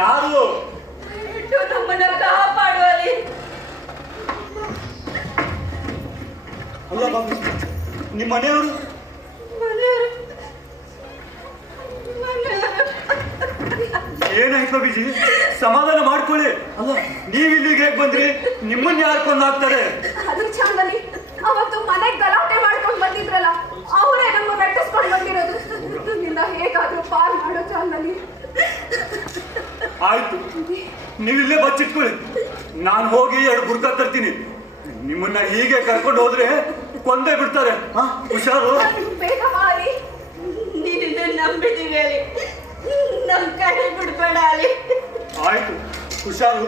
ಯಾರು ನಮ್ಮನ್ನ ಕಾಪಾಡುವಲ್ಲಿ? ಅಲ್ಲ ಬಾಬು, ನಿಮ್ಮ ಮನೆಯವರು ಏನಾಯ್ತು ಬಿಜಿ? ಸಮಾಧಾನ ಮಾಡ್ಕೊಳ್ಳಿ. ಅಲ್ಲ, ನೀವು ಇಲ್ಲಿಗೆ ಹೇಗೆ ಬಂದ್ರಿ? ನಿಮ್ಮನ್ನ ಯಾರು ಕೊಂದಾಗ್ತಾರೆ? ಅದು ಚಾಂದನಿ ಅವತ್ತು ಮನೆಗೆ ಗಲಾಟೆ ಮಾಡ್ಕೊಂಡು ಬಂದಿದ್ರಲ್ಲ, ಅವರೇ ನಮ್ಮ ಬೆಟ್ಟಿಸ್ಕೊಂಡು ಬಂದಿರೋದು. ನಿನ್ನ ಹೇಗಾದ್ರೂ ಪಾರ್ ಮಾಡೋ ಚಾಂದನಿ. ಆಯ್ತು, ನೀವಿಲ್ಲೇ ಬಚ್ಚಿಟ್ಕೊಳ್ಳಿ. ನಾನು ಹೋಗಿ 2 ಬುರ್ಕ ತರ್ತೀನಿ. ನಿಮ್ಮನ್ನ ಹೀಗೆ ಕರ್ಕೊಂಡು ಹೋದ್ರೆ ಕೊಂದೇ ಬಿಡ್ತಾರೆ. ಹುಷಾರು. ಬೇಗ ಮಾಡಿ. ನೀನಿನ್ನ ನಂಬಿದ್ದೀವಿ ಅಲ್ಲಿ, ನಮ್ ಕೈ ಬಿಡ್ಬೇಡ ಅಲ್ಲಿ. ಆಯ್ತು, ಹುಷಾರು.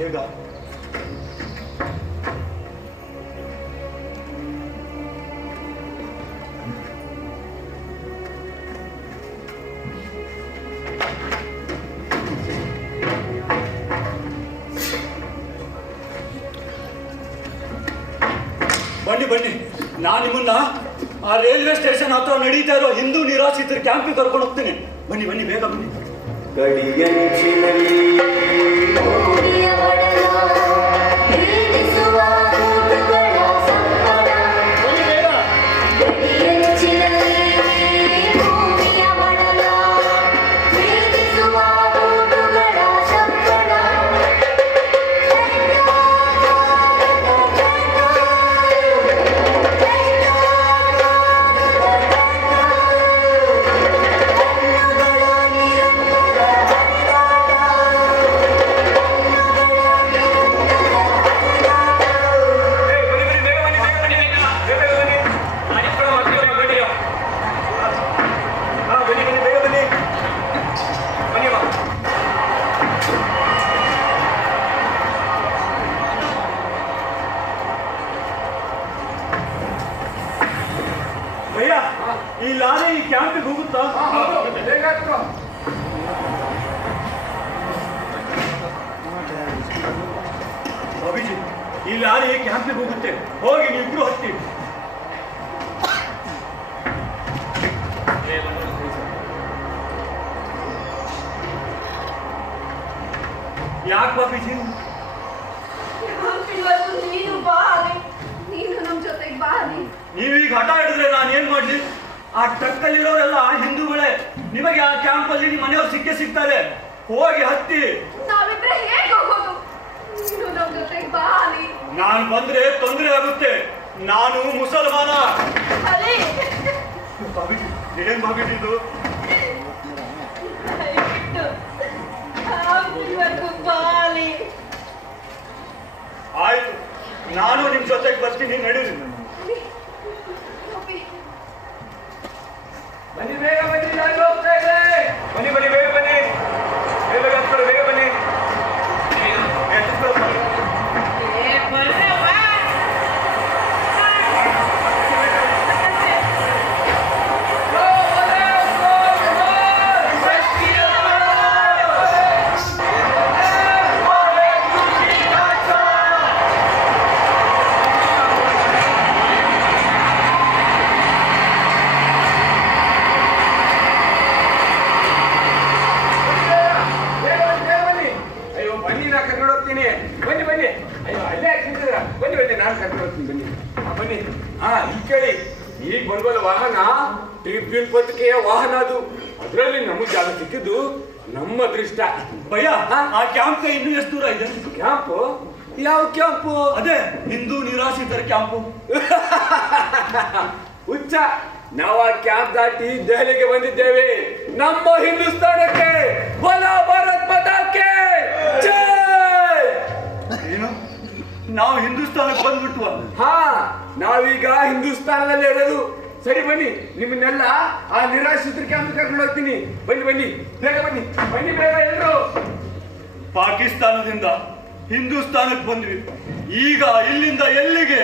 ಹೇಗ ಬನ್ನಿ ಬನ್ನಿ, ನಾನು ನಿಮ್ಮನ್ನ ಆ ರೈಲ್ವೆ ಸ್ಟೇಷನ್ ಹತ್ರ ನಡೀತಾ ಇರೋ ಹಿಂದೂ ನಿರಾಶ್ರಿತರ ಕ್ಯಾಂಪಿಗೆ ಕರ್ಕೊಂಡು ಹೋಗ್ತೀನಿ. ಬನ್ನಿ ಬನ್ನಿ, ಬೇಗ ಬನ್ನಿ. ಈ ಲಾರಿ ಈ ಕ್ಯಾಂಪಿಗೆ ಹೋಗುತ್ತಾ? ಅಭಿಜಿ, ಈ ಲಾರಿ ಕ್ಯಾಂಪಿಗೆ ಹೋಗುತ್ತೆ. ಹೋಗಿ ನೀವಿಬ್ರು ಹತ್ತಿ. ಯಾಕೆ ಬಾಬೀಜಿ? ನೀನು ಬಾ ಅಲ್ಲಿ, ನೀನು ನಮ್ ಜೊತೆಗೆ ಬಾ ಅಲ್ಲಿ. ನೀವೀಗ ಹಠ ಹಿಡಿದ್ರೆ ನಾನು ಏನ್ ಮಾಡ್ಲಿ? ಆ ಟ್ರಕ್ಕಲ್ಲಿರೋರೆಲ್ಲ ಹಿಂದೂಗಳೇ. ನಿಮಗೆ ಆ ಕ್ಯಾಂಪಲ್ಲಿ ನಿಮ್ಮ ಮನೆಯವ್ರು ಸಿಗ್ತಾರೆ. ಹೋಗಿ ಹತ್ತಿ. ನಾವಿಬ್ರೆ ಹೇಗೆ ಹೋಗೋದು? ನೀನು ನಮ್ ಜೊತೆಗೆ ಬಾ ಅಲ್ಲಿ. ನಾನು ಬಂದ್ರೆ ತೊಂದರೆ ಆಗುತ್ತೆ. ನಾನು ಮುಸಲ್ಮಾನ. ಅಲ್ಲಿ ಬಾಬೀಜಿ, ಏನ್ ಬಾಬೀಜಿ ಇದು? ಆಯ್ತು, ನಾನು ನಿಮ್ ಜೊತೆಗೆ ಬರ್ತೀನಿ. ನಡೀರಿ. ಬನ್ನಿ, ಬೇಗ ಬನ್ನಿ, ನಾನು ಹೋಗ್ತಾ ಇದ್ದೆ. ಬನ್ನಿ ಬನ್ನಿ, ಬೇಗ ಬನ್ನಿ, ಬೇಗ ಹತ್ಕೊಳ್ಳಿ, ಬೇಗ ಬನ್ನಿ. ಟ್ರಿಬ್ಯೂನ್ ಪತ್ರಿಕೆಯ ವಾಹನ ಅದು. ಅದರಲ್ಲಿ ನಮಗೆ ಜಾಗ ಸಿಕ್ಕಿದ್ದು ನಮ್ಮ ಅದೃಷ್ಟ. ಭಯ್ಯ, ಆ ಕ್ಯಾಂಪ್ ಇನ್ನು ಎಷ್ಟು ದೂರ ಇದೆ? ಕ್ಯಾಂಪು? ಯಾವ ಕ್ಯಾಂಪು? ಅದೇ ಹಿಂದೂ ನಿರಾಶ್ರಿತರ ಕ್ಯಾಂಪು. ಹುಚ್ಚ, ನಾವು ಆ ಕ್ಯಾಂಪ್ ದಾಟಿ ದೆಹಲಿಗೆ ಬಂದಿದ್ದೇವೆ. ನಮ್ಮ ಹಿಂದೂಸ್ತಾನಕ್ಕೆ ಬಲ, ಭಾರತ್ ಮಾತಾಕ್ಕೆ ಜೈ. ಏನು, ನಾವು ಹಿಂದೂಸ್ತಾನಕ್ಕೆ ಬಂದ್ಬಿಟ್ವ? ಹಾ, ನಾವೀಗ ಹಿಂದೂಸ್ತಾನದಲ್ಲೇ ಇರೋದು. ಸರಿ ಬನ್ನಿ, ನಿಮ್ಮನ್ನೆಲ್ಲ ಆ ನಿರಾಶ್ರಿತರ ಕ್ಯಾಂಪ್ ಕರ್ಕೊಂಡು ಹೋಗ್ತೀನಿ. ಬನ್ನಿ ಬನ್ನಿ, ಬೇಗ ಬನ್ನಿ, ಬನ್ನಿ ಬೇಗ ಎಲ್ರು. ಪಾಕಿಸ್ತಾನದಿಂದ ಹಿಂದೂಸ್ತಾನಕ್ಕೆ ಬಂದ್ವಿ. ಈಗ ಇಲ್ಲಿಂದ ಎಲ್ಲಿಗೆ?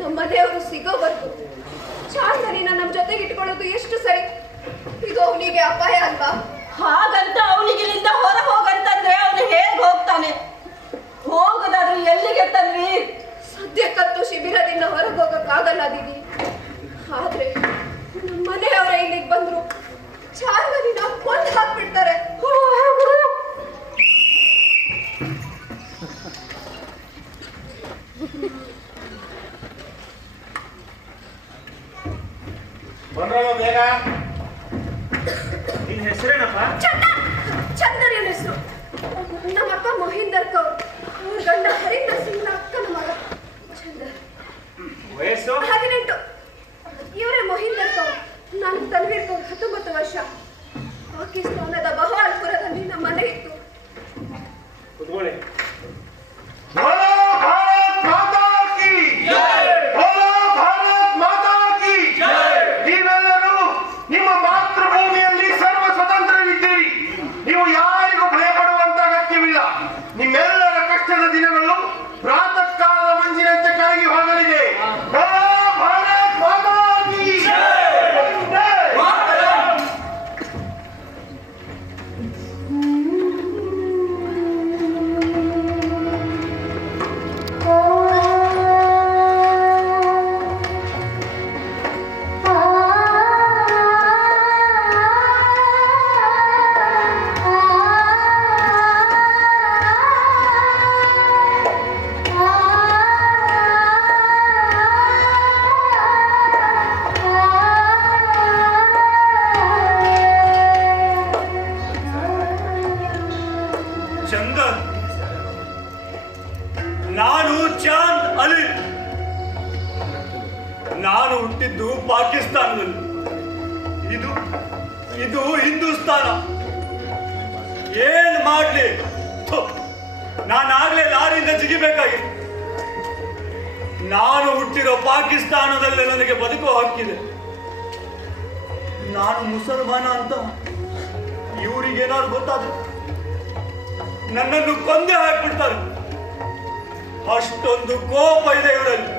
ನಮ್ಮನೆಯವರು ಸಿಗೋವರೆಗೂ ಚಾಂದನಿನ ನಮ್ಮ ಜೊತೆಗೆ ಇಟ್ಕೊಳ್ಳೋದು ಎಷ್ಟು ಸರಿ? ಇದು ಅವನಿಗೆ ಅಪಾಯ ಅಲ್ವಾ? ಹಾಗಂತ ಅವನಿಗಿಲ್ಲಿಂದ ಹೊರ ಹೋಗಂತಂದ್ರೆ ಅವನು ಹೇಗೆ ಹೋಗ್ತಾನೆ? ಹೋಗೋದಾದ್ರೆ ಎಲ್ಲಿಗೆ ತನ್ವಿ? ಸದ್ಯಕ್ಕಂತೂ ಶಿಬಿರದಿಂದ ಹೊರಗೆ ಹೋಗಕ್ಕಾಗಲ್ಲ ದೀದಿ. ಆದ್ರೆ ನಮ್ಮನೆಯವರ ಇಲ್ಲಿಗೆ ಬಂದ್ರು ಚಾಂದನಿನ ಕೊಂದು ಹಾಕ್ಬಿಡ್ತಾರೆ. ಬೇಗ ನಿನ್ನ ಹೆಸರೇನಪ್ಪ? ಚಂದನಿಯನ್ ಹೆಸರು. ನಮ್ಮಪ್ಪ ಮೊಹಿಂದರ್ ಕೌರ್, ಅವ್ರ ಗಂಡ ಹರೀಂದರ್ ಸಿಂಗ್ನ ಅಕ್ಕನ ಮಗ ಚಂದರ್. ವಯಸ್ಸು 18. ಇವರೇ ಮೊಹಿಂದರ್ ಕೌರ್. ನಾನು ತನ್ವೀರ್ ಕೌರ್, 19 ವರ್ಷ. ಪಾಕಿಸ್ತಾನದ ಬಹವಾಲ್ಪುರದಲ್ಲಿ ನಮ್ಮ ಮನೆ ಇತ್ತು. ಕುತ್ಕೊಳ್ಳಿ. ನಿಮ್ಮ ಮಾತೃಭೂಮಿಯಲ್ಲಿ ಸರ್ವ ಸ್ವತಂತ್ರರಿದ್ದೀರಿ. ನೀವು ಯಾರಿಗೂ ಭಯಪಡುವಂತ ಅಗತ್ಯವಿಲ್ಲ. ನಿಮ್ಮೆಲ್ಲರ ಕಷ್ಟದ ದಿನಗಳು ಪ್ರಾತಃ ಕಾಲದ ಮಂಜಿನಂತೆ ಕರಗಿ ಹೋಗಲಿದೆ. ನಾನು ಹುಟ್ಟಿದ್ದು ಪಾಕಿಸ್ತಾನದಲ್ಲಿ. ಇದು ಹಿಂದೂಸ್ತಾನ. ಏನ್ ಮಾಡ್ಲಿ? ನಾನಾಗ್ಲೇ ಲಾರಿಯಿಂದ ಜಿಗಿಬೇಕಾಗಿತ್ತು. ನಾನು ಹುಟ್ಟಿರೋ ಪಾಕಿಸ್ತಾನದಲ್ಲೇ ನನಗೆ ಬದುಕೋ ಹಕ್ಕಿದೆ. ನಾನು ಮುಸಲ್ಮಾನ ಅಂತ ಇವರಿಗೇನಾದ್ರು ಗೊತ್ತಾದ್ರೆ ನನ್ನನ್ನು ಕೊಂದೇ ಹಾಕ್ಬಿಡ್ತಾರೆ. ಅಷ್ಟೊಂದು ಕೋಪ ಇದೆ ಇವರಲ್ಲಿ.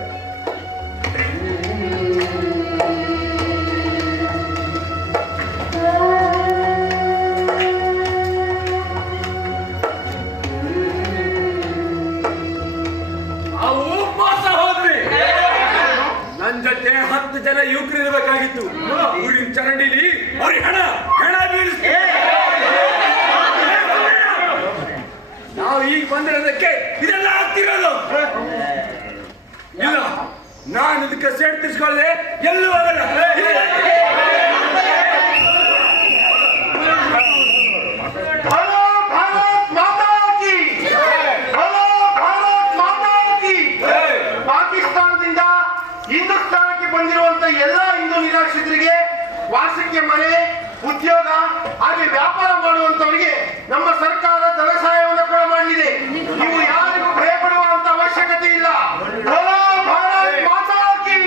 ನನ್ ಜೊತೆ 10 ಜನ ಯುವಕರು ಇರಬೇಕಾಗಿತ್ತು. ಊರಿನ ಚರಂಡಿಲಿ ಅವ್ರಿಗೆ ಹೆಣ ಬೀಳಿಸ್ತೀವಿ. ನಾವು ಈಗ ಬಂದಿರೋದಕ್ಕೆ ಇದೆಲ್ಲ ಆಗ್ತಿರೋದು. ಇಲ್ಲ, ನಾನು ಇದಕ್ಕೆ ಸೇಡ್ ತಿರ್ಸ್ಕೊಳ್ಳದೆ ಎಲ್ಲೂ ಆಗಲ್ಲ. ಪಾಕಿಸ್ತಾನದಿಂದ ಹಿಂದೂಸ್ತಾನಕ್ಕೆ ಬಂದಿರುವಂತ ಎಲ್ಲ ಹಿಂದೂ ನಿರಾಶ್ರಿತರಿಗೆ ವಾಸಕ್ಕೆ ಮನೆ, ಉದ್ಯೋಗ ಹಾಗೆ ವ್ಯಾಪಾರ ಮಾಡುವಂತವರಿಗೆ ನಮ್ಮ ಸರ್ಕಾರ ಧನ ಸಹಾಯವನ್ನು ಕೂಡ ಮಾಡಲಿದೆ. ನೀವು ಯಾರಿಗೂ ಭಯಪಡುವಂತ ಅವಶ್ಯಕತೆ ಇಲ್ಲ. ಬೋಲೋ ಭಾರತ್ ಮಾತಾ ಕೀ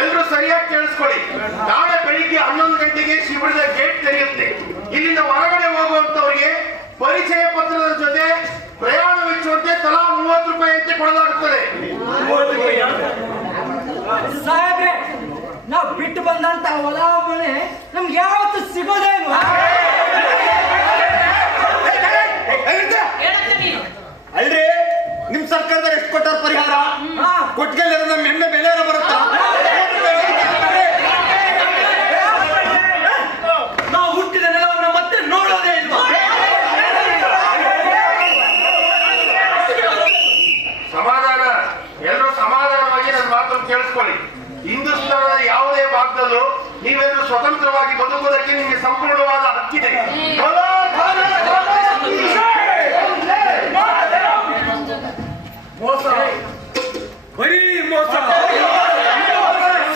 ಎಲ್ರೂ ಸರಿಯಾಗಿ ಕೇಳಿಸ್ಕೊಳ್ಳಿ. ನಾಳೆ ಬೆಳಿಗ್ಗೆ 11 ಗಂಟೆಗೆ ಶಿಬಿರದ ಗೇಟ್ ತೆರೆಯುತ್ತೆ. ಇಲ್ಲಿಂದ ಹೊರಗಡೆ ಹೋಗುವಂತವರಿಗೆ ಪರಿಚಯ ಪತ್ರದ ಜೊತೆ ಪ್ರಯಾಣ ವೆಚ್ಚವಂತೆ ತಲಾ 30 ರೂಪಾಯಿ ಅಂತೆ ಕೊಡಲಾಗುತ್ತದೆ. ಸಾಹೇಬ್ರೆ, ನಾವು ಬಿಟ್ಟು ಬಂದಂತ ಹೊಲ ಮನೆ ನಮ್ಗೆ ಯಾವತ್ತು ಸಿಗೋದೇ ಇಲ್ವಾ? ಅಲ್ರಿ ನಿಮ್ ಸರ್ಕಾರದವ್ರು ಎಷ್ಟು ಕೊಟ್ಟಾರ ಪರಿಹಾರ? ಕೊಟ್ಟಿಗೆ ನಮ್ಮ ಹೆಮ್ಮೆ ಬೆಲೆ ಬರುತ್ತಾ? ನಾವು ಹುಟ್ಟಿದ ನೆಲವನ್ನ ಮತ್ತೆ ನೋಡೋದೇ ಇಲ್ವಾ? ಸಮಾಧಾನ, ಎಲ್ಲರೂ ಸಮಾಧಾನವಾಗಿ ನನ್ನ ಮಾತನ್ನು ಕೇಳಿಸ್ಕೊಳ್ಳಿ. ಹಿಂದೂಸ್ತಾನದ ಯಾವುದೇ ಭಾಗದಲ್ಲೂ ನೀವೆಲ್ಲರೂ ಸ್ವತಂತ್ರವಾಗಿ ಬದುಕುವುದಕ್ಕೆ ನಿಮಗೆ ಸಂಪೂರ್ಣವಾದ ಹಕ್ಕಿದೆ. ಮೋಸ, ಬರೀ ಮೋಸ.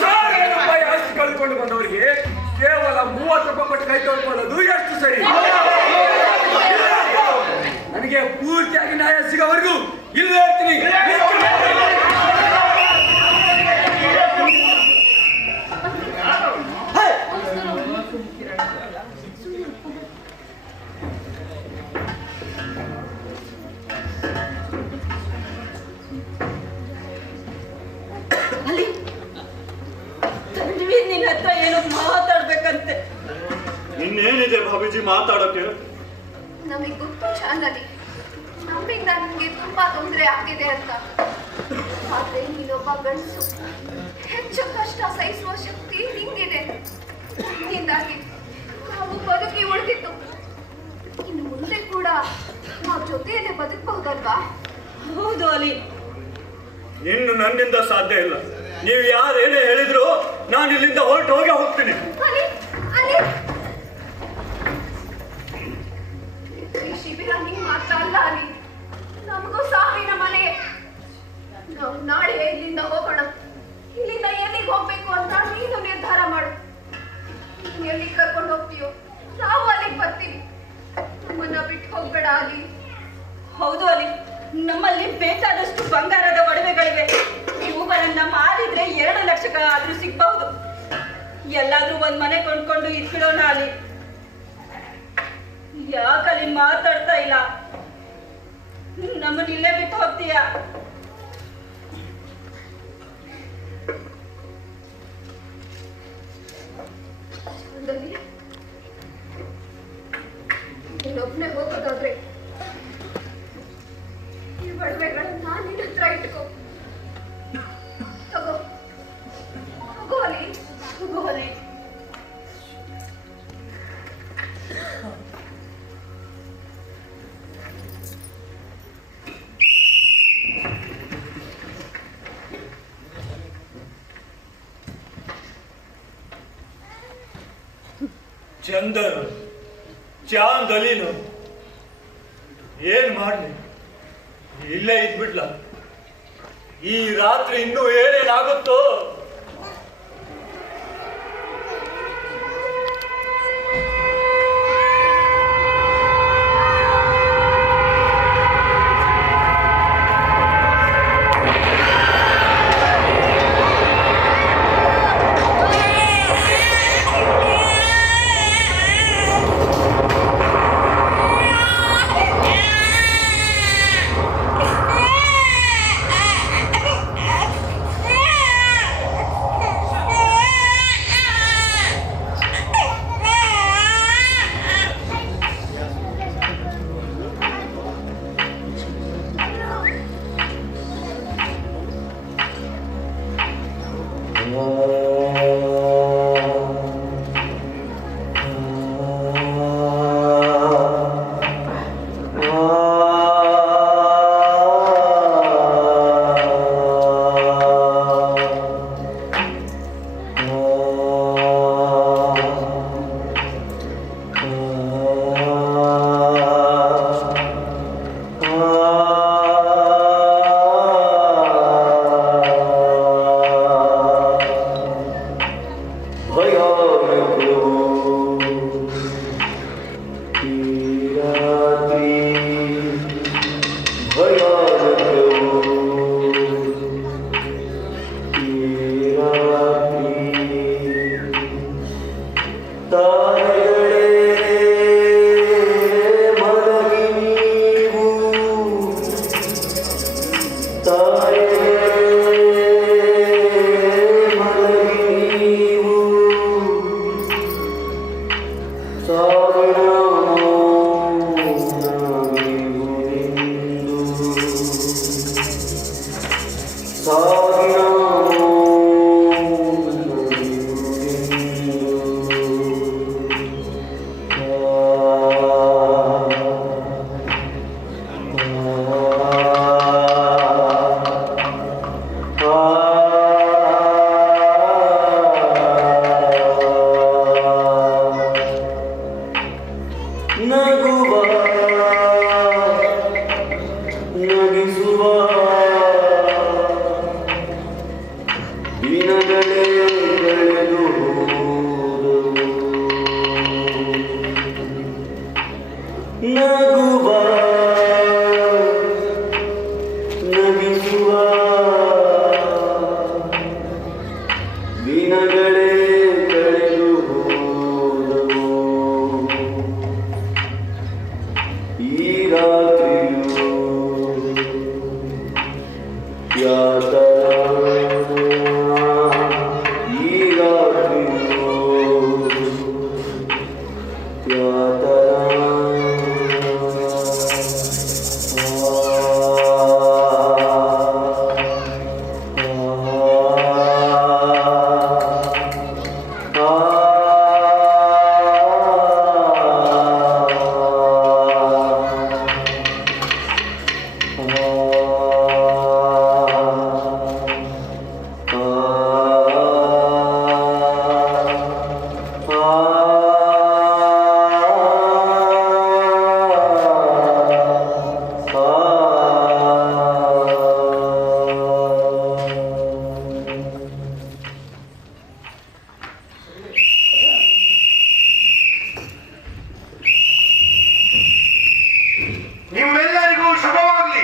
1,000 ರೂಪಾಯಿ ಆಸ್ತಿ ಕಳ್ಕೊಂಡು ಬಂದವರಿಗೆ ಕೇವಲ 30 ರೂಪಾಯಿ ಕೊಟ್ಟು ಕೈ ತೊಳ್ಕೊಳ್ಳೋದು ಎಷ್ಟು ಸರಿ? ನನಗೆ ಪೂರ್ತಿಯಾಗಿ ನ್ಯಾಯ ಸಿಗೋವರೆಗೂ ಇಲ್ಲೇ ಇರ್ತೀನಿ. ಅಲ್ಲಿ ತನ್ವೀರ್ ನಿನ್ನ ಹತ್ರ ಏನೋ ಮಾತಾಡ್ಬೇಕಂತೆ. ಇನ್ನೇನಿದೆ ಭಾಬೀಜಿ ಮಾತಾಡೋಕೆ? ನಮಗೆ ಗೊತ್ತು ಚಾನಲಿ ನಮ್ಮಿಂದ ನಿಮ್ಗೆ ತುಂಬಾ ತೊಂದರೆ ಆಗಿದೆ ಅಂತ. ಆದ್ರೆ ನೀನೊಬ್ಬ ಗಂಡಸು, ಹೆಚ್ಚು ಕಷ್ಟ ಸಹಿಸುವ ಶಕ್ತಿ ನಿಂಗಿದೆ. ನಿನ್ನಿಂದಾಗಿ ನಾವು ಬದುಕಿ ಉಳಿದಿತ್ತು. ಇನ್ನು ಮುಂದೆ ಕೂಡ ನಾವು ಜೊತೆಯಲ್ಲೇ ಬದುಕಬಹುದಲ್ವಾ? ಹೌದು ಅಲಿ, ಇನ್ನು ನನ್ನಿಂದ ಸಾಧ್ಯ ಇಲ್ಲ. ನೀವು ಯಾರೇನೇ ಹೇಳಿದ್ರು ನಾನು ಇಲ್ಲಿಂದ ಹೊರಟು ಹೋಗ್ತೀನಿ. ಅಲಿ, ಅಲಿ, ಈ ಶಿಬಿರ ನಿಂಗ್ ಮಾತ್ರ ಅಲ್ಲ ಅಲಿ, ನಮಗೂ ಸಾವಿನ ಮನೆ. ನಾವು ನಾಳೆ ಇಲ್ಲಿಂದ ಹೋಗೋಣ. ಇಲ್ಲಿಂದ ಎಲ್ಲಿಗೆ ಹೋಗ್ಬೇಕು ಅಂತ ನೀನು ನಿರ್ಧಾರ ಮಾಡು. ನೀನು ಎಲ್ಲಿಗೆ ಕರ್ಕೊಂಡು ಹೋಗ್ತೀಯೋ ನಾವು ಅಲ್ಲಿಗೆ ಬರ್ತೀವಿ. ನಮ್ಮನ್ನ ಬಿಟ್ಟು ಹೋಗ್ಬೇಡ ಅಲಿ. ಹೌದು ಅಲಿ, ನಮ್ಮಲ್ಲಿ ಬೇಕಾದಷ್ಟು ಬಂಗಾರದ ಒಡವೆಗಳಿವೆ. ಇವುಗಳನ್ನ ಮಾರಿದ್ರೆ 2 ಲಕ್ಷ ಆದ್ರೂ ಸಿಗ್ಬಹುದು. ಎಲ್ಲಾದ್ರೂ ಒಂದ್ ಮನೆ ಕೊಂಡ್ಕೊಂಡು ಇಟ್ಬಿಡೋಣ ಅಲ್ಲಿ. ಯಾಕಲ್ಲಿ ಮಾತಾಡ್ತಾ ಇಲ್ಲ? ನಮ್ಮನ್ನ ಇಲ್ಲೇ ಬಿಟ್ಟು ಹೋಗ್ತೀಯ? ನೀನೊಬ್ನೇ ಹೋಗೋದಾದ್ರೆ ಈ ಒಡವೆಗಳನ್ನ ನಿನ್ನ ಹತ್ರ ಇಟ್ಕೋ. ತಗೋ ತಗೋ ಅಲಿ, ತಗೋ ಅಲಿ. ಚಂದನ್, ಚಾಂದ್ ಅಲಿನು ಏನ್ ಮಾಡ್ಲಿ? ಇಲ್ಲೇ ಇದ್ಬಿಡ್ಲ? ಈ ರಾತ್ರಿ ಇನ್ನೂ ಏನೇನಾಗುತ್ತೋ? ನಗುವ ನಗಿಸುವ ದಿನಗಳೇ ಕಳೆದು ಹೋದವು ಈ ರಾತ್ರಿಯು ಯಾತರ ಈ ರಾತ್ರಿಯು ಯಾತರ ನಿಮ್ಮೆಲ್ಲರಿಗೂ ಶುಭವಾಗಲಿ.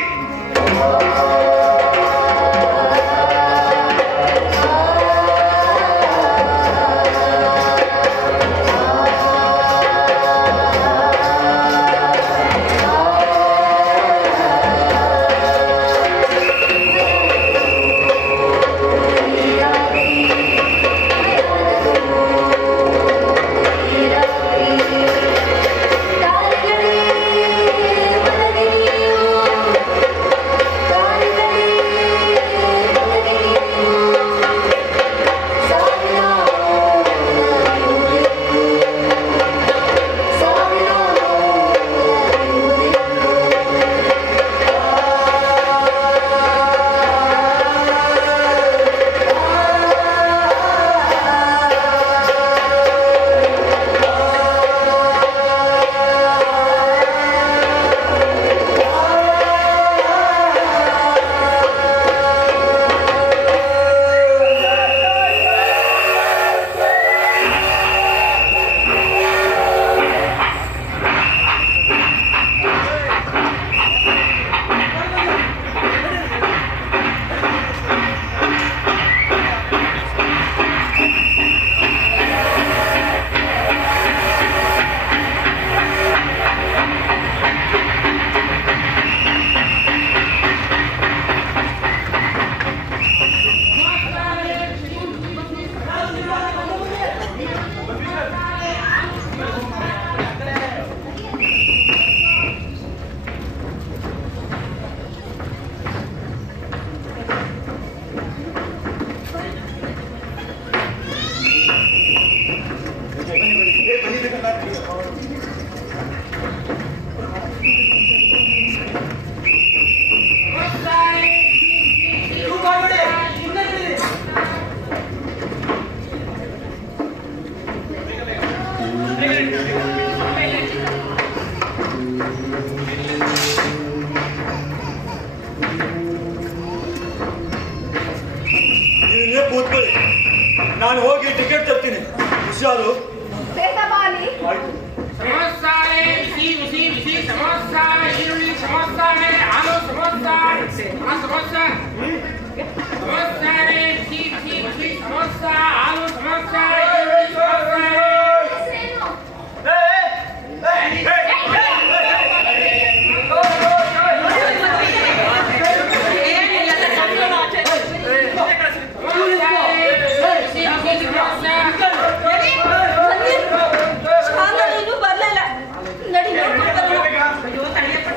ನೀವೇ ಕೂತ್ಕೊಳ್ಳಿ, ನಾನು ಹೋಗಿ ಟಿಕೆಟ್ ತರ್ತೀನಿ. ಹುಷಾರು. ಸೇತಬಾಲಿ ಆಯ್ತು. ಸಮೋಸಾ ಬಿಸಿ ಬಿಸಿ ಬಿಸಿ ಸಮೋಸಾ ಈರುಳ್ಳಿ ಸಮೋಸಾ ಆಲೂ ಸಮೋಸಾ ಸಮೋಸಾ ಸಮೋಸಾ ಬಿಸಿ ಬಿಸಿ ಬಿಸಿ ಸಮೋಸಾ ಆಲೂ ಸಮೋಸಾ ಈರುಳ್ಳಿ ಸಮೋಸಾ ಶಾಲೆಯಲ್ಲಿ ಬರ್ಲಿಲ್ಲ. ನಡಿ ನೋಡ್ಕೊಂಡು ಬರೋಣ. ಅಯ್ಯೋ, ತಡೆಯಪ್ಪ.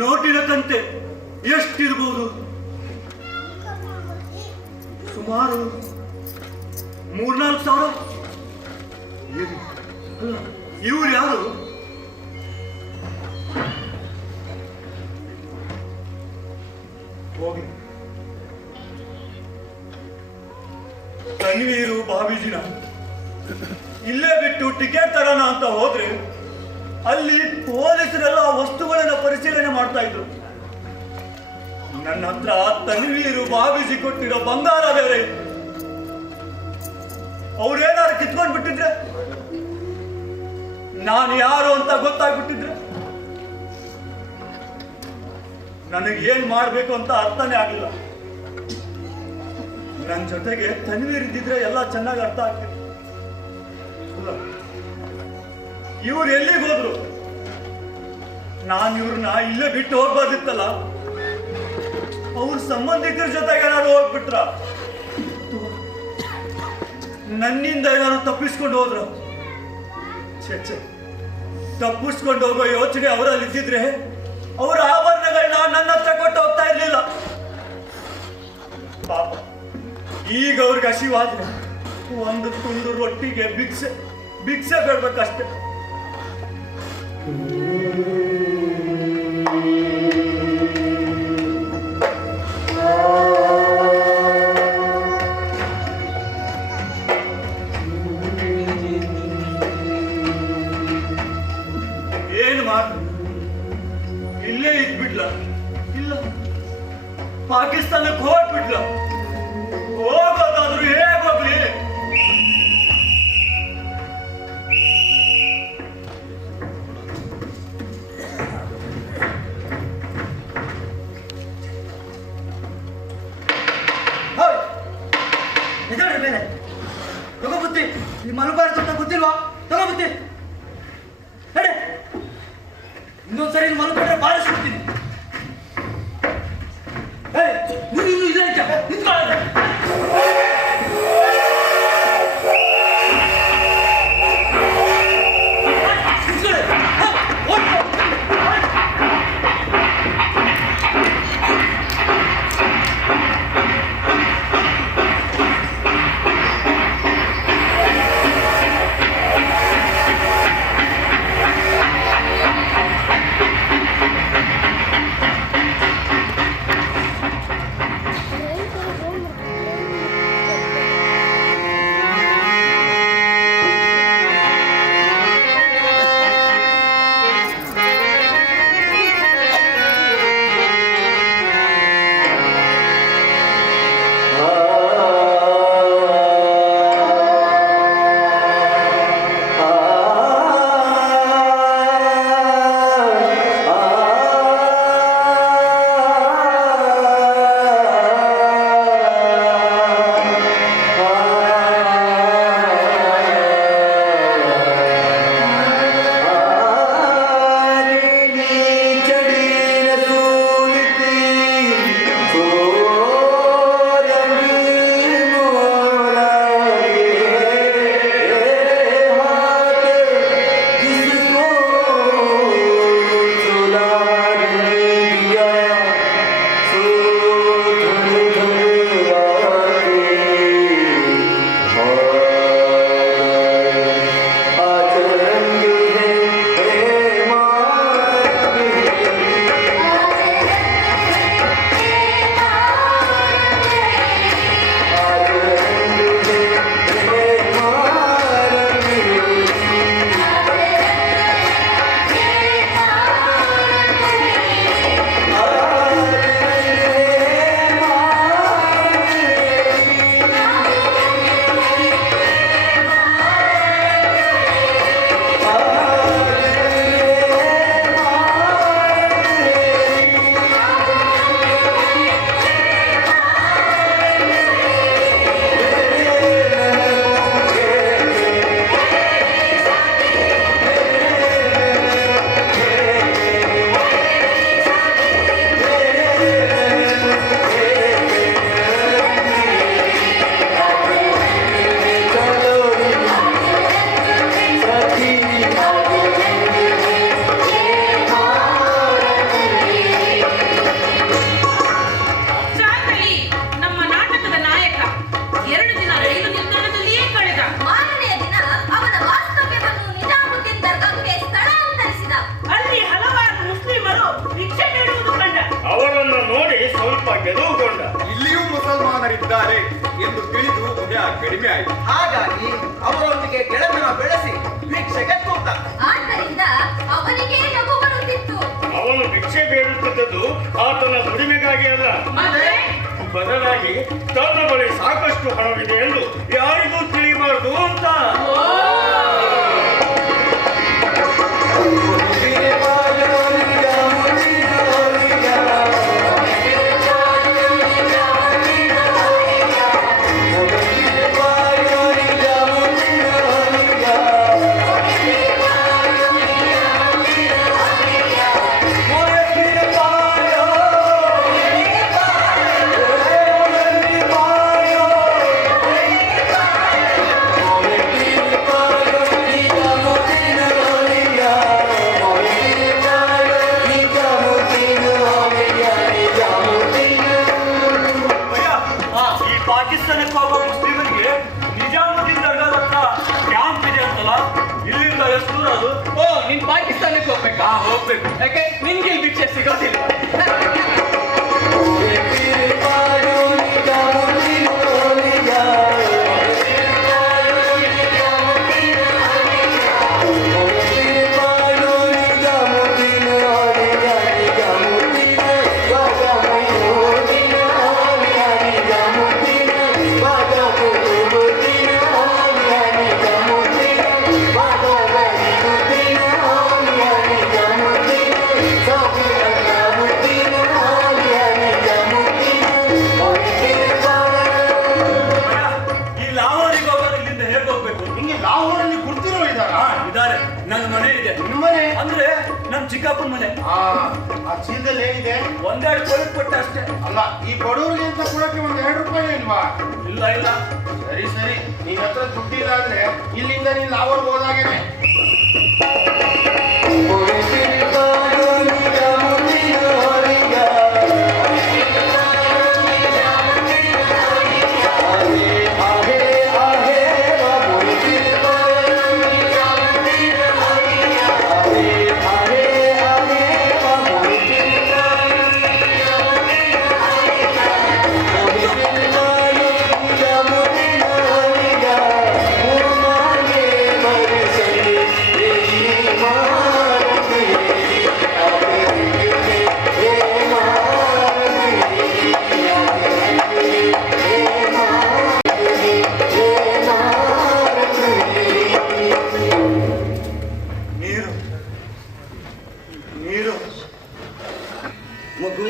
ನೋಟಿನ ಕಂತೆ ಎಷ್ಟಿರ್ಬೋದು? ಸುಮಾರು 3-4 ಸಾವಿರ. ಇವ್ರು ಯಾರು? ಹೋಗಿ ತನ್ವೀರು ಬಾಬೀಜಿನ ಇಲ್ಲೇ ಬಿಟ್ಟು ಟಿಕೆಟ್ ತರೋಣ ಅಂತ ಹೋದ್ರೆ ಅಲ್ಲಿ ಪೊಲೀಸರೆಲ್ಲ ವಸ್ತುಗಳನ್ನ ಪರಿಶೀಲನೆ ಮಾಡ್ತಾ ಇದ್ರು. ನನ್ನ ಹತ್ರ ತನ್ವೀರು ಬಾಬೀಜಿ ಕೊಟ್ಟಿರೋ ಬಂಗಾರ ಬೇರೆ. ಅವ್ರೇನಾದ್ರು ಕಿತ್ಕೊಂಡ್ ಬಿಟ್ಟಿದ್ರೆ, ನಾನು ಯಾರು ಅಂತ ಗೊತ್ತಾಗ್ಬಿಟ್ಟಿದ್ರೆ, ನನಗೆ ಏನ್ ಮಾಡ್ಬೇಕು ಅಂತ ಅರ್ಥನೇ ಆಗಲಿಲ್ಲ. ನನ್ನ ಜೊತೆಗೆ ತನ್ವೀರ್ ಇದ್ದಿದ್ರೆ ಎಲ್ಲ ಚೆನ್ನಾಗಿ ಅರ್ಥ ಆಗ್ತಿತ್ತು. ಇವ್ರು ಎಲ್ಲಿಗೆ ಹೋದ್ರು? ನಾನು ಇವ್ರನ್ನ ಇಲ್ಲೇ ಬಿಟ್ಟು ಹೋಗ್ಬಾರ್ದಿತ್ತಲ್ಲ. ಅವ್ರ ಸಂಬಂಧಿಕರ ಜೊತೆಗೆ ಏನಾದ್ರು ಹೋಗ್ಬಿಟ್ರ, ನನ್ನಿಂದ ಏನಾದ್ರು ತಪ್ಪಿಸ್ಕೊಂಡು ಹೋದ್ರು. ಛೆ, ತಪ್ಪಿಸ್ಕೊಂಡು ಹೋಗೋ ಯೋಚನೆ ಅವರಲ್ಲಿ ಇದ್ದಿದ್ರೆ ಅವರ ಆಭರಣಗಳನ್ನ ನನ್ನ ಹತ್ರ ಕೊಟ್ಟು ಹೋಗ್ತಾ ಇರ್ಲಿಲ್ಲ. ಪಾಪ ಈಗ ಅವ್ರಿಗೆ ಹಸಿವಾದ್ರೆ ಒಂದು ತುಂಡು ರೊಟ್ಟಿಗೆ ಭಿಕ್ಷೆ ಬೇಡ್ಬೇಕಷ್ಟೆ. ಏನು ಮಾಡು? ಇಲ್ಲೇ ಇದ್ಬಿಡ್ಲ? ಇಲ್ಲ, ಪಾಕಿಸ್ತಾನಕ್ಕೆ ಹೋಗ್ಬಿಡ್ಲ? ಹೋಗೋದಾದ್ರು ಹೇಗೋಗ್ಲಿ? ನಿಜಾಡ್ರಿ ಮೇಲೆ ತಗೋ ಬುತ್ತಿ. ಈ ಮಲಬಾರ ಅಂತ ಗೊತ್ತಿಲ್ವಾ? ತಗೋ ಬುತ್ತಿ ಹೇಳಿ. ಇನ್ನೊಂದ್ಸರಿ ಮಲ್ಕೊಂಡ್ರೆ ಬಾರಿಸ್ಬಿಡ್ತೀನಿ. ನೀನು ಇಲ್ಲ ನಿಂತ್ಕೊಳ್ಳ. ಗೆಲುವುಗೊಂಡ. ಇಲ್ಲಿಯೂ ಮುಸಲ್ಮಾನರಿದ್ದಾರೆ ಎಂದು ತಿಳಿದು ಭಯ ಕಡಿಮೆ ಆಯಿತು. ಹಾಗಾಗಿ ಅವರೊಂದಿಗೆ ಗೆಳೆತನ ಬೆಳೆಸಿ ಭಿಕ್ಷೆಗೆ ಕೂತ. ಆದ್ದರಿಂದ ಅವನಿಗೆ ನಗು ಬರುತ್ತಿತ್ತು. ಅವನು ಭಿಕ್ಷೆ ಬೇಡುತ್ತಿದ್ದದ್ದು ಆತನ ದುಡಿಮೆಗಾಗಿ ಅಲ್ಲ, ಬದಲಾಗಿ ತನ್ನ ಬಳಿ ಸಾಕಷ್ಟು ಹಣವಿದೆ ಎಂದು ಯಾರಿಗೂ ತಿಳಿಯಬಾರದು ಅಂತ. ಪಾಕಿಸ್ತಾನಕ್ಕೆ ಹೋಗುವ ಮುಸ್ಲಿಮರಿಗೆ ನಿಜಾಮುದ್ದೀನ್ ದರ್ಗಾದ ಹತ್ರ ಕ್ಯಾಂಪ್ ಇದೆ ಅಂತಲ್ಲ, ಇಲ್ಲಿಂದ ಎಷ್ಟು ದೂರ ಅದು? ಓ, ನೀನ್ ಪಾಕಿಸ್ತಾನಕ್ಕೆ ಹೋಗ್ಬೇಕಾ? ಹೋಗ್ಬೇಕು. ಯಾಕೆ ನಿನ್ಗೆ ಇಲ್ಲಿ ಭಿಕ್ಷೆ ಸಿಗೋದಿಲ್ಲ? ನನ್ನ ಮನೆ ಇದೆ. ನಿಮ್ಮ ಮನೆ ಅಂದ್ರೆ ನಮ್ ಚಿಕ್ಕಪ್ಪನ ಮನೆ. ಆ ಚೀಲದಲ್ಲಿ ಏನಿದೆ? ಒಂದೆರಡು ಕೊಳಕ್ ಕೊಟ್ಟ ಅಷ್ಟೇ. ಅಲ್ಲ, ಈ ಬಡವರಿಗೆ ಅಂತ ಕೊಡಕ್ಕೆ ಒಂದ್ 2 ರೂಪಾಯಿ ಇಲ್ವಾ? ಇಲ್ಲ ಇಲ್ಲ. ಸರಿ, ನಿನ್ ಹತ್ರ ದುಡ್ಡಿಲ್ಲ ಅಂದ್ರೆ ಇಲ್ಲಿಂದ ನೀನ್ ಲಾವರ್ಗೆ ಹೋದಾಗೇನೆ. ಮಗು,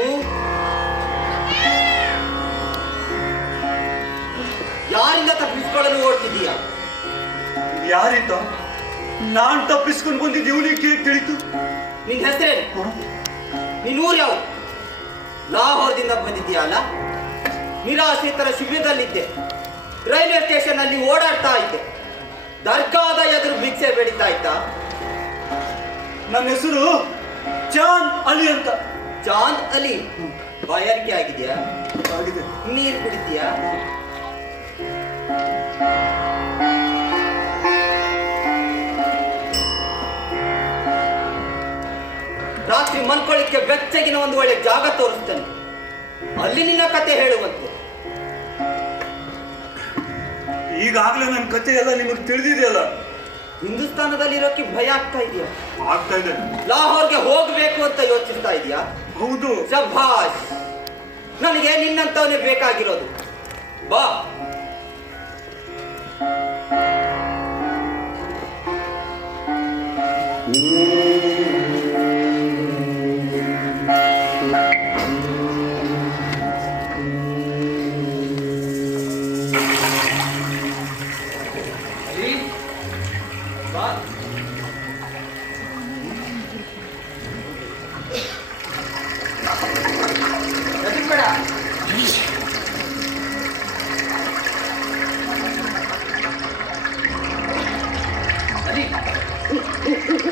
ಯಾರಿಂದ ತಪ್ಪಿಸಿಕೊಳ್ಳಲು ಓಡ್ತಿದೀಯ? ಯಾರಿಂದ? ನಾನ್ ತಪ್ಪಿಸ್ಕೊಂಡು ಬಂದಿದ್ದು ಇವನಿಗೆ ತಿಳಿತು. ನಿನ್ ಹೆಸರೇನು? ನಿನ್ ಊರು ಯಾವುದು? ಲಾಹೋರ್ದಿಂದ ಬಂದಿದ್ದೀಯ ಅಲ್ಲ? ನಿರಾಶ್ರಿತರ ಶಿಬಿರದಲ್ಲಿದ್ದೆ. ರೈಲ್ವೆ ಸ್ಟೇಷನ್ ಅಲ್ಲಿ ಓಡಾಡ್ತಾ ಇದ್ದೆ. ದರ್ಗಾದ ಎದುರು ಭಿಕ್ಷೆ ಬೇಡಿತಾ ಇದ್ದ. ನನ್ನ ಹೆಸರು ಚಾಂದ್ ಅಲಿ ಅಂತ. ಚಾಂದ್ ಅಲಿ? ಬಾಯಾರಿಕೆ ಆಗಿದೆಯಾ? ಆಗಿದೆ. ನೀರು ಕುಡಿತೀಯಾ? ರಾತ್ರಿ ಮಲ್ಕೊಳ್ಳಿಕ್ಕೆ ಬೆಚ್ಚಗಿನ ಒಂದು ಒಳ್ಳೆ ಜಾಗ ತೋರಿಸ್ತೇನೆ, ಅಲ್ಲಿ ನಿನ್ನ ಕತೆ ಹೇಳುವಂತೆ. ಈಗಾಗಲೇ ನನ್ನ ಕತೆ ಎಲ್ಲ ನಿಮಗೆ ತಿಳಿದಿದೆಯಲ್ಲ. ಹಿಂದೂಸ್ತಾನದಲ್ಲಿ ಇರೋಕೆ ಭಯ ಆಗ್ತಾ ಇದೆಯಾ? ಆಗ್ತಾ ಇದೆ. ಲಾಹೋರ್ಗೆ ಹೋಗ್ಬೇಕು ಅಂತ ಯೋಚಿಸ್ತಾ ಇದೆಯಾ? ಹೌದು. ಶಭಾಷ್, ನನಗೆ ನಿನ್ನಂತವನೇ ಬೇಕಾಗಿರೋದು. ಬಾ.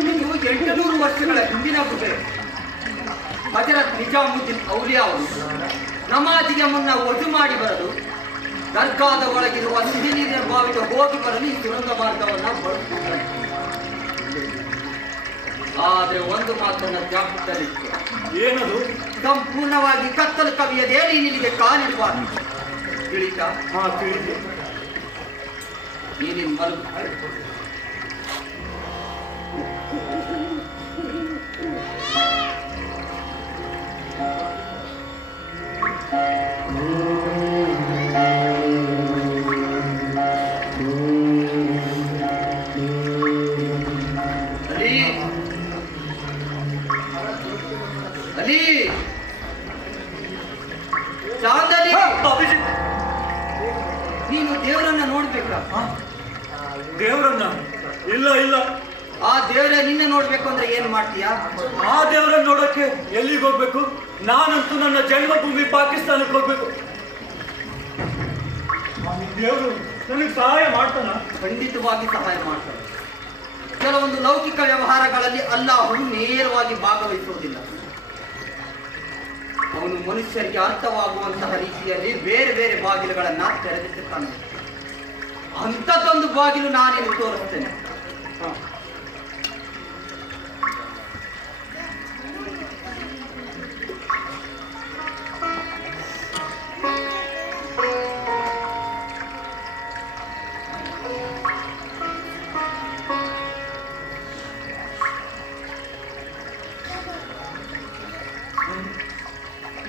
ನೀವು 800 ವರ್ಷಗಳ ಹಿಂದಿನ ಗುಹೆ ಹಜರತ್ ನಿಜಾಮುದ್ದೀನ್ ಔಲಿಯಾ ಅವರು ನಮಾಜಿಗೆ ಮುನ್ನ ವಜು ಮಾಡಿ ಬರಲು ದರ್ಗಾದ ಒಳಗಿರುವ ಸಿಹಿ ನೀರಿನ ಬಾವಿಗೆ ಹೋಗಿ ಬರಲು ಈ ಸುರಂಗ ಮಾರ್ಗವನ್ನು ಬಳಸುತ್ತಾರೆ. ಆದ್ರೆ ಒಂದು ಮಾತನ್ನ ಜ್ಞಾಪಕದಲ್ಲಿಟ್ಟು, ಏನದು? ಸಂಪೂರ್ಣವಾಗಿ ಕತ್ತಲು ಕವಿಯದೇ ನೀನಿಗೆ ಕಾಲಿಡಬಾರ್ದು. ತಿಳಿತಾ? ಹಾ, ತಿಳಿದು. ನೀನಿನ್ ಮಲಗು. ಅಲಿ, ಚಾಂದಲಿ, ಅಭಿಜಿತ್, ನೀನು ದೇವರನ್ನ ನೋಡ್ಬೇಕಾ? ದೇವರನ್ನ? ಇಲ್ಲ ಇಲ್ಲ. ಆ ದೇವರೇ ನಿನ್ನ ನೋಡ್ಬೇಕು ಅಂದ್ರೆ ಏನ್ ಮಾಡ್ತೀಯಾ? ಆ ದೇವರನ್ನ ನೋಡಕ್ಕೆ ಎಲ್ಲಿಗೆ ಹೋಗ್ಬೇಕು? ನಾನಂತೂ ನನ್ನ ಜನ್ಮಭೂಮಿ ಪಾಕಿಸ್ತಾನಕ್ಕೆ ಹೋಗ್ಬೇಕು. ದೇವರು ನನಗೆ ಸಹಾಯ ಮಾಡ್ತಾನ? ಖಂಡಿತವಾಗಿ ಸಹಾಯ ಮಾಡ್ತಾನೆ. ಕೆಲವೊಂದು ಲೌಕಿಕ ವ್ಯವಹಾರಗಳಲ್ಲಿ ಅಲ್ಲಾಹು ನೇರವಾಗಿ ಭಾಗವಹಿಸುವುದಿಲ್ಲ. ಅವನು ಮನುಷ್ಯರಿಗೆ ಅರ್ಥವಾಗುವಂತಹ ರೀತಿಯಲ್ಲಿ ಬೇರೆ ಬೇರೆ ಬಾಗಿಲುಗಳನ್ನ ತೆರೆದಿಟ್ಟಿರ್ತಾನೆ. ಅಂಥದ್ದೊಂದು ಬಾಗಿಲು ನಾನೇನು ತೋರಿಸ್ತೇನೆ.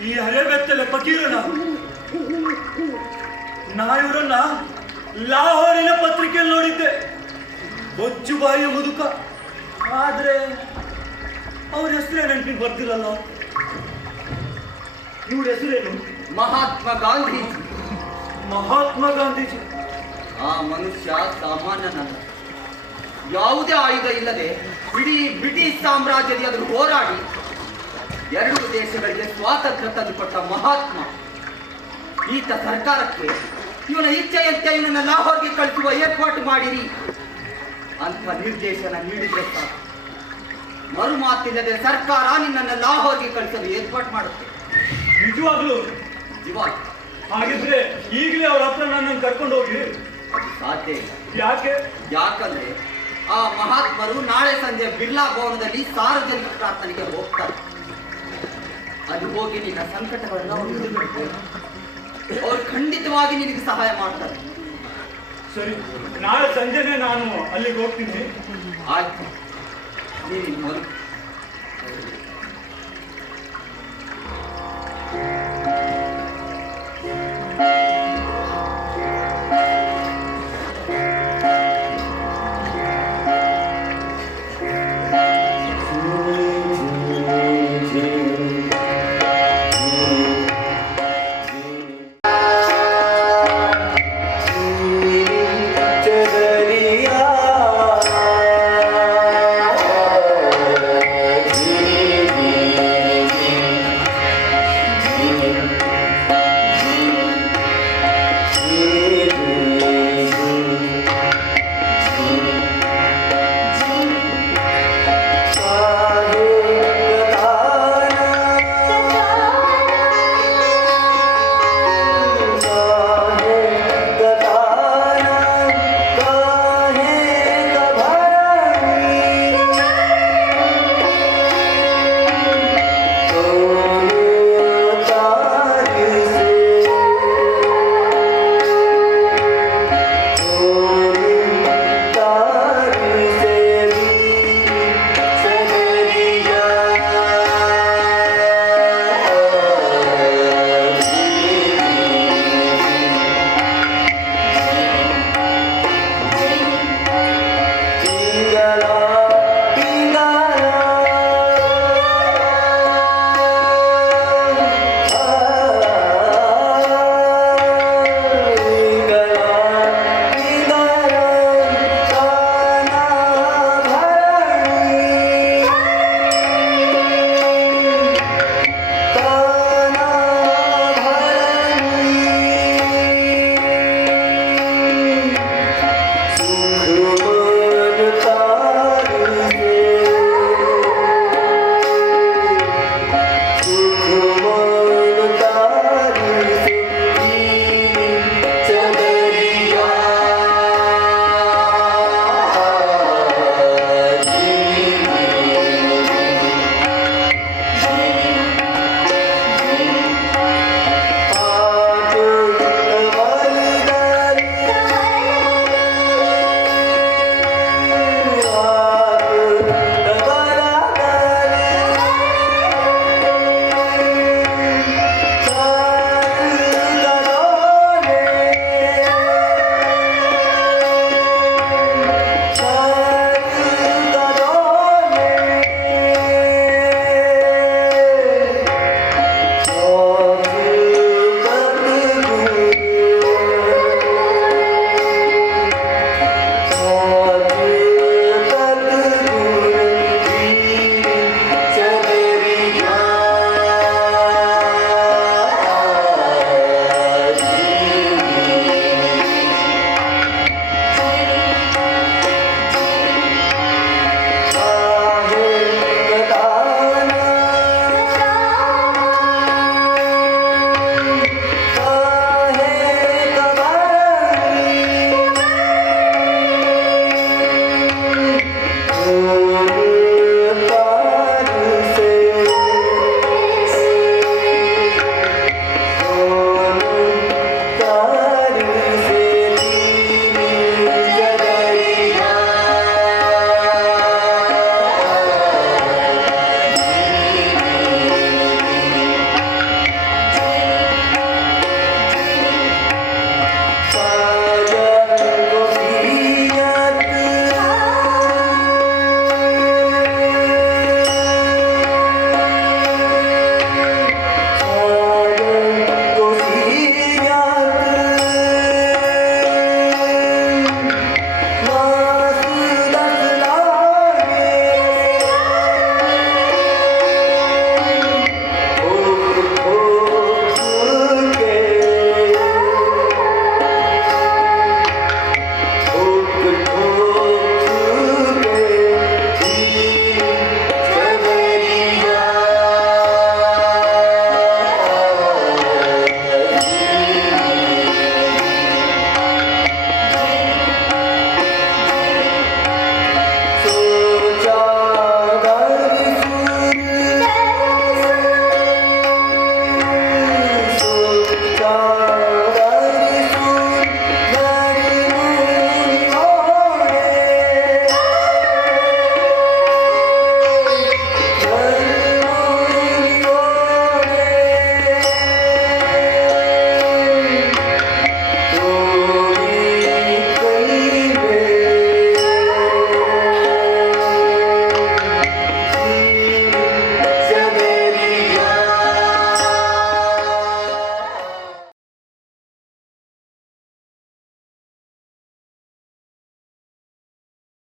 ಈ ಹರೆಬೆತ್ತಲೆ ಫಕೀರನ ನಾ ಇವರನ್ನ ಲಾಹೋರಿನ ಪತ್ರಿಕೆಯಲ್ಲಿ ನೋಡಿದ್ದೆ. ಬೊಚ್ಚು ಬಾಯಿಯ ಮುದುಕ. ಆದ್ರೆ ಅವ್ರ ಹೆಸರೇ ನೆನಪಿಗೆ ಬರ್ತಿರಲ್ಲ. ಇವ್ರ ಹೆಸರೇನು? ಮಹಾತ್ಮ ಗಾಂಧೀಜಿ. ಮಹಾತ್ಮ ಗಾಂಧೀಜಿ. ಆ ಮನುಷ್ಯ ಸಾಮಾನ್ಯನಲ್ಲ. ಯಾವುದೇ ಆಯುಧ ಇಲ್ಲದೆ ಇಡೀ ಬ್ರಿಟಿಷ್ ಸಾಮ್ರಾಜ್ಯದ ಎದುರು ಹೋರಾಡಿ 2 ದೇಶಗಳಿಗೆ ಸ್ವಾತಂತ್ರ್ಯ ತಂದುಕೊಟ್ಟ ಮಹಾತ್ಮ. ಈತ ಸರ್ಕಾರಕ್ಕೆ ಇವನ ಇಚ್ಛೆಯಂತೆ ಇವನನ್ನ ಲಾಹೋರ್ಗೆ ಕಳಿಸುವ ಏರ್ಪಾಟು ಮಾಡಿರಿ ಅಂತ ನಿರ್ದೇಶನ ನೀಡಿದ್ರೆ ಸಾಕು. ಮರು ಮಾತಿಲ್ಲದೆ ಸರ್ಕಾರ ನಿನ್ನನ್ನು ಲಾಹೋರ್ಗೆ ಕಳಿಸಲು ಏರ್ಪಾಟು ಮಾಡುತ್ತೆ. ನಿಜವಾಗ್ಲು? ಇವಾಗ ಹಾಗಿದ್ರೆ ಈಗಲೇ ಅವ್ರ ಹತ್ರ ನನ್ನನ್ನು ಕರ್ಕೊಂಡು ಹೋಗಿ. ಅದು ಸಾಧ್ಯ ಇಲ್ಲ. ಯಾಕೆ? ಯಾಕಂದ್ರೆ ಆ ಮಹಾತ್ಮರು ನಾಳೆ ಸಂಜೆ ಬಿರ್ಲಾ ಭವನದಲ್ಲಿ ಸಾರ್ವಜನಿಕ ಪ್ರಾರ್ಥನೆಗೆ ಹೋಗ್ತಾರೆ. ಅದು ಹೋಗಿ ನಿನ್ನ ಸಂಕಟಗಳನ್ನು ಅವರು ಬಿಡ್ತಾರೆ. ಅವ್ರು ಖಂಡಿತವಾಗಿ ನಿನಗೆ ಸಹಾಯ ಮಾಡ್ತಾರೆ. ಸರಿ, ನಾಳೆ ಸಂಜೆನೆ ನಾನು ಅಲ್ಲಿಗೆ ಹೋಗ್ತೀನಿ. ಆಯ್ತು, ನೀನು ಮರು